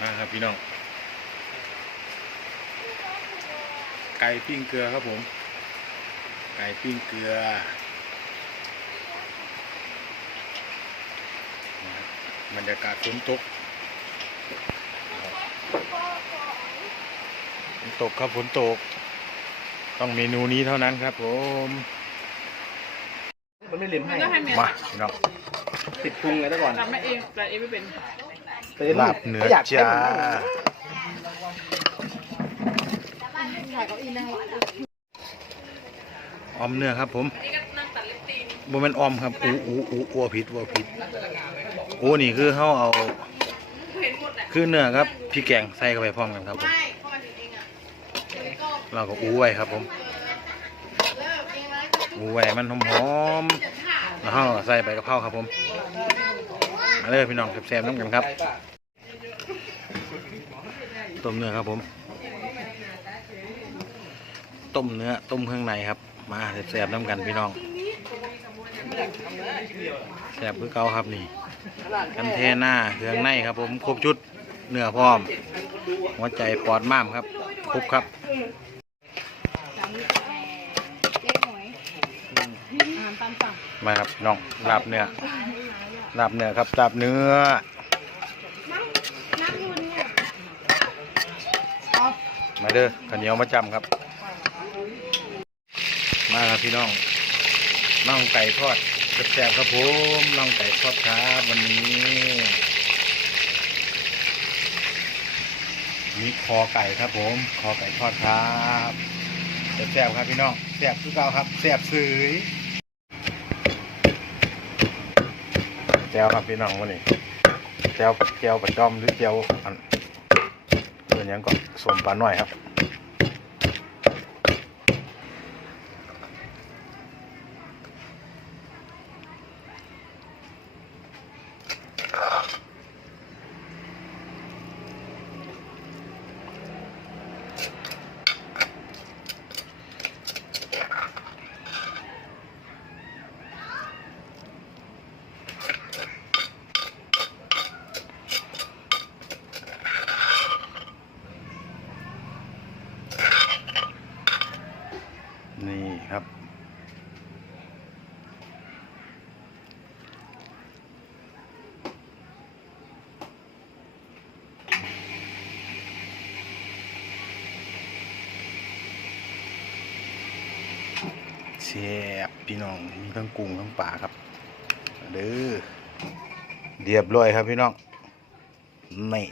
มาครับพี่น้อง ไก่ปิ้งเกลือครับผม ไก่ปิ้งเกลือนะครับบรรยากาศฝนตกฝนตกครับฝนตก ต้องเมนูนี้เท่านั้นครับผมมันไม่เล็มมัให้นก็ให้เมียมาพี่น้องติดพุงไงแต่ก่อนทำไม่เองแต่เองไม่เป็น ลาบเนื้อจ้าถ่ายเก้าอี้นั่งออมเนื้อครับผมนี่ก็นั่งตัดเล็บตีนบ่แม่นออมครับอูอูอูอัวผิดอัวผิดโอ้นี่คือเฮาเอาเห็นหมดแหละคือเนื้อครับพี่แกงใส่เข้าไปพร้อมกันครับผมไม่เพราะมันถึงเองอะเดี๋ยวก็เราก็อูไว้ครับผมเลิกเองไหมอูไว้ให้มันหอมๆแล้วเฮาก็ใส่ใบกะเพราครับผม มาเลยพี่น้องแซ่บๆน้ำกันครับต้มเนื้อครับผมต้มเนื้อต้มเครื่องในครับ มาแซ่บๆน้ำกันพี่น้องแซ่บคือเก่าครับนี่กันเทหน้าเครื่องในครับผมครบชุดเนื้อพร้อม หัวใจปอดม้ามครับครบครับเจ๊หมวยอาหารตามสั่งมาครับน้องลาบเนื้อ ลาบเนื้อครับลาบเนื้อมาเด้อข้าวเหนียวมาจำครับ มาครับพี่น้องน่องไก่ทอดแซ่บครับผมน่องไก่ทอดครับวันนี้มีคอไก่ครับผม คอไก่ทอดครับแซ่บครับพี่น้องแซ่บคือเก่าครับแซ่บซื้อ จวครับพี่น้องวันนี้แจวแจวประจอมหรือแจวอันเป็นยังก็สมปลาหน่อยครับ นี่ ครับแซ่บพี่น้อง มีทั้งกุ้งทั้งปลาครับ เด้อเรียบร้อยครับพี่น้องนี่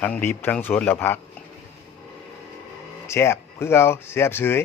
ทั้งดิบทั้งสวนแล้วพักแซ่บคือเอาแซ่บเสย